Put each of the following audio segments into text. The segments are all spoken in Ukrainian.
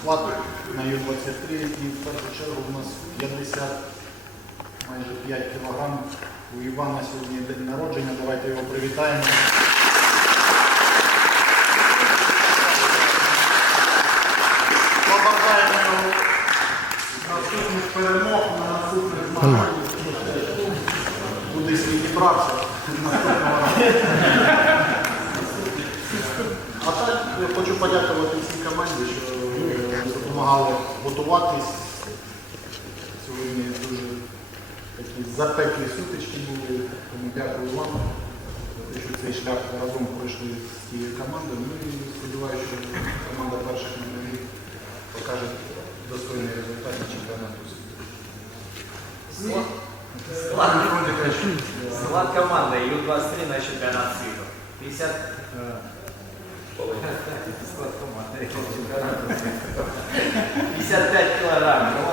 склад на Ю-23 і в першу чергу у нас 50, майже 5 кілограм. У Івана сьогодні день народження, давайте його привітаємо. Побажаємо його наступних перемог на наступних змаганнях. Кудись відібрався наступного разу. А так я хочу подякувати всій команді, що допомагали готуватись. Сьогодні дуже такі запеклі сутички були, тому дякую вам що цей шлях разом пройшли з тією командою. Ну і сподіваюся, що команда перших номерів покаже достойний результат на чемпіонату світу. Склад команди Ю-23 на чемпіонат світу. 50... Склад команди чемпіонату світу. 55 кілограмів.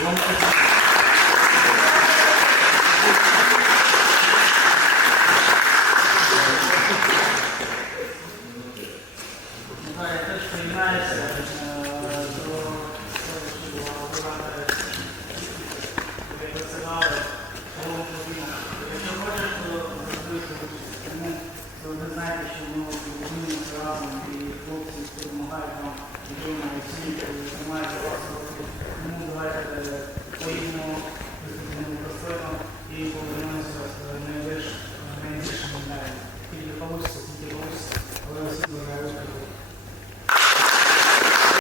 Gracias. своїм і повернемося з найбільш найбільшим. Тільки вийде.